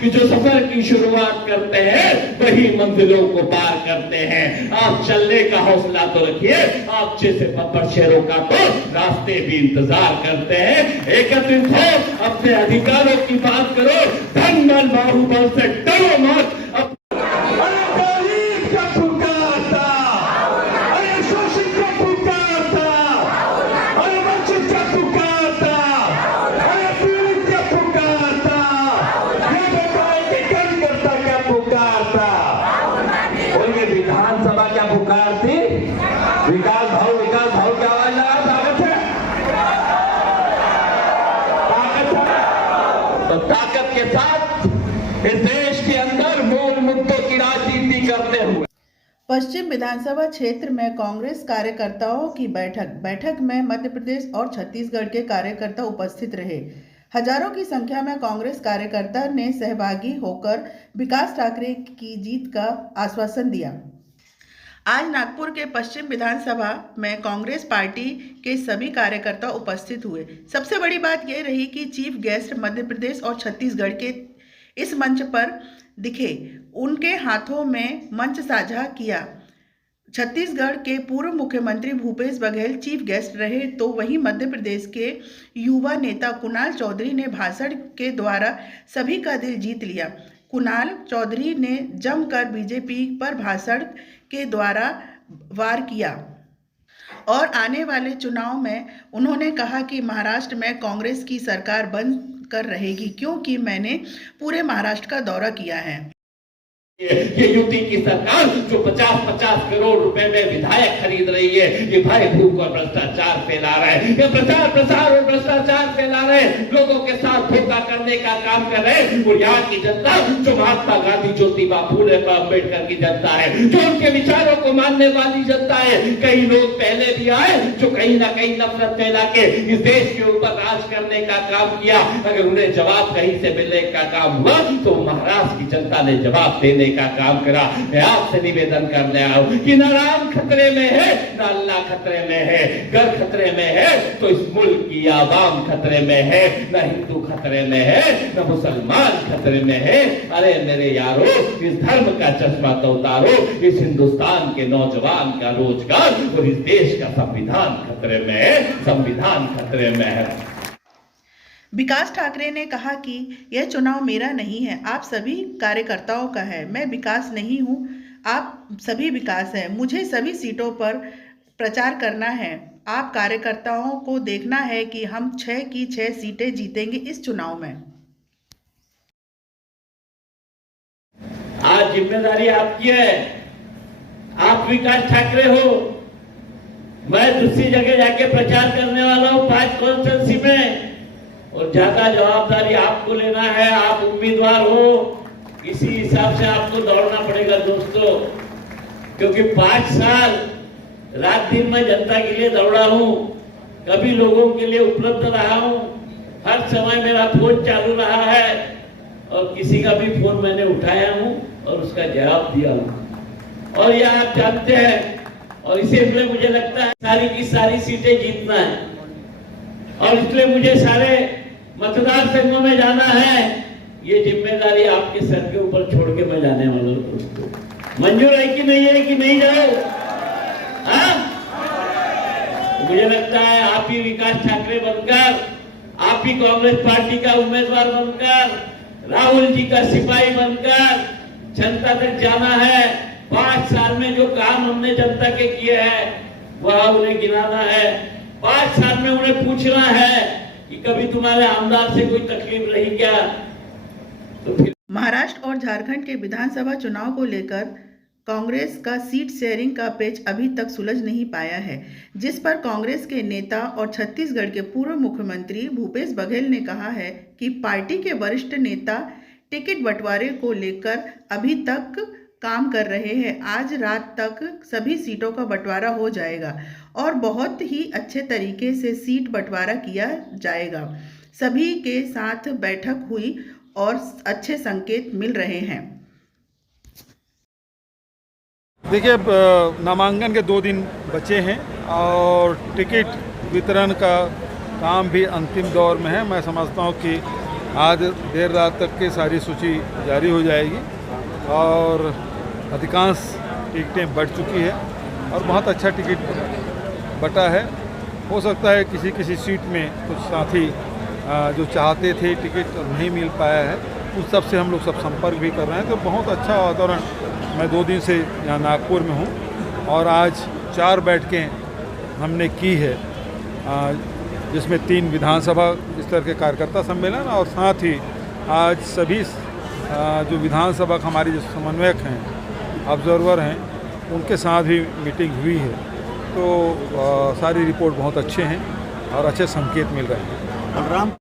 कि जो सफर की शुरुआत करते हैं वही मंजिलों को पार करते हैं। आप चलने का हौसला तो रखिए, आप जैसे बब्बर शेरों का तो रास्ते भी इंतजार करते हैं। एकत्रित हो, अपने अधिकारों की बात करो, धन बल बाहुबल से डरो मत। विधानसभा क्या पुकारती? विकास भाव क्या आवाज लगा? तो ताकत के साथ इस देश के अंदर मूल मुद्दों की राजनीति करते हुए पश्चिम विधानसभा क्षेत्र में कांग्रेस कार्यकर्ताओं की बैठक में मध्य प्रदेश और छत्तीसगढ़ के कार्यकर्ता उपस्थित रहे। हजारों की संख्या में कांग्रेस कार्यकर्ता ने सहभागी होकर विकास ठाकरे की जीत का आश्वासन दिया। आज नागपुर के पश्चिम विधानसभा में कांग्रेस पार्टी के सभी कार्यकर्ता उपस्थित हुए। सबसे बड़ी बात यह रही कि चीफ गेस्ट मध्य प्रदेश और छत्तीसगढ़ के इस मंच पर दिखे, उनके हाथों में मंच साझा किया। छत्तीसगढ़ के पूर्व मुख्यमंत्री भूपेश बघेल चीफ गेस्ट रहे, तो वहीं मध्य प्रदेश के युवा नेता कुणाल चौधरी ने भाषण के द्वारा सभी का दिल जीत लिया। कुणाल चौधरी ने जमकर बीजेपी पर भाषण के द्वारा वार किया और आने वाले चुनाव में उन्होंने कहा कि महाराष्ट्र में कांग्रेस की सरकार बन कर रहेगी, क्योंकि मैंने पूरे महाराष्ट्र का दौरा किया है। ये यूपी की सरकार जो 50-50 करोड़ रुपए में विधायक खरीद रही है, ये भाई भूख और भ्रष्टाचार फैला रहा है, ये प्रचार और भ्रष्टाचार फैला रहे, लोगों के साथ धोखा करने का काम कर रहे हैं। और यहाँ की जनता जो महात्मा गांधी, ज्योतिबा फूले, अम्बेडकर की जनता है, जो उनके विचारों को मानने वाली जनता है। कई लोग पहले भी आए जो कहीं ना कहीं नफरत फैला के इस देश के ऊपर राज करने का काम किया। अगर उन्हें जवाब कहीं से मिलने का काम हुआ तो महाराष्ट्र की जनता ने जवाब देने का काम करा। मैं आपसे निवेदन करने आया हूं कि न राम खतरे में है, न अल्लाह खतरे में है। घर खतरे में है तो इस मुल्क की आवाम खतरे में है, न हिंदू खतरे में है, न मुसलमान खतरे में है। अरे मेरे यारो, इस धर्म का चश्मा तो उतारो, इस हिंदुस्तान के नौजवान का रोजगार और इस देश का संविधान खतरे में है, संविधान खतरे में है। विकास ठाकरे ने कहा कि यह चुनाव मेरा नहीं है, आप सभी कार्यकर्ताओं का है। मैं विकास नहीं हूं, आप सभी विकास है। मुझे सभी सीटों पर प्रचार करना है। आप कार्यकर्ताओं को देखना है कि हम 6 की 6 सीटें जीतेंगे इस चुनाव में। आज जिम्मेदारी आपकी है, आप विकास ठाकरे हो। मैं दूसरी जगह जाके प्रचार करने वाला हूं 5 कॉन्स्टिट्यूंसी में, और ज्यादा जवाबदारी आपको लेना है। आप उम्मीदवार हो, इसी हिसाब से आपको दौड़ना पड़ेगा दोस्तों, क्योंकि 5 साल रात दिन मैं जनता के लिए दौड़ा हूं, कभी लोगों के लिए उपलब्ध रहा हूं, हर समय मेरा फोन चालू रहा है और किसी का भी फोन मैंने उठाया हूं और उसका जवाब दिया हूं। और यह आप जानते हैं, और इसीलिए मुझे लगता है सारी की सारी सीटें जीतना है, और इसलिए मुझे सारे मतदार संघों में जाना है। ये जिम्मेदारी आपके सर के ऊपर छोड़ के मैं जाने वाला हूं दोस्तों। मंजूर है कि नहीं जाओ? तो मुझे लगता है आप ही विकास ठाकरे बनकर, आप ही कांग्रेस पार्टी का उम्मीदवार बनकर, राहुल जी का सिपाही बनकर जनता तक जाना है। 5 साल में जो काम हमने जनता के किए हैं वह उन्हें गिनाना है। 5 साल में उन्हें पूछना है कि कभी तुम्हारे आमदार से कोई तकलीफ रही क्या? तो फिर महाराष्ट्र और झारखंड के विधानसभा चुनाव को लेकर कांग्रेस का सीट शेयरिंग का पेच अभी तक सुलझ नहीं पाया है, जिस पर कांग्रेस के नेता और छत्तीसगढ़ के पूर्व मुख्यमंत्री भूपेश बघेल ने कहा है कि पार्टी के वरिष्ठ नेता टिकट बंटवारे को लेकर अभी तक काम कर रहे हैं। आज रात तक सभी सीटों का बंटवारा हो जाएगा और बहुत ही अच्छे तरीके से सीट बंटवारा किया जाएगा। सभी के साथ बैठक हुई और अच्छे संकेत मिल रहे हैं। देखिए, नामांकन के 2 दिन बचे हैं और टिकट वितरण का काम भी अंतिम दौर में है। मैं समझता हूँ कि आज देर रात तक की सारी सूची जारी हो जाएगी और अधिकांश टिकटें बढ़ चुकी है और बहुत अच्छा टिकट बटा है। हो सकता है किसी किसी सीट में कुछ साथी जो चाहते थे टिकट नहीं मिल पाया है, उस सब से हम लोग सब संपर्क भी कर रहे हैं। तो बहुत अच्छा वातावरण, मैं 2 दिन से यहाँ नागपुर में हूँ और आज 4 बैठकें हमने की है, जिसमें 3 विधानसभा स्तर के कार्यकर्ता सम्मेलन और साथ ही आज सभी जो विधानसभा के हमारे जो समन्वयक हैं, ऑब्जर्वर हैं, उनके साथ भी मीटिंग हुई है। तो सारी रिपोर्ट बहुत अच्छे हैं और अच्छे संकेत मिल रहे हैं।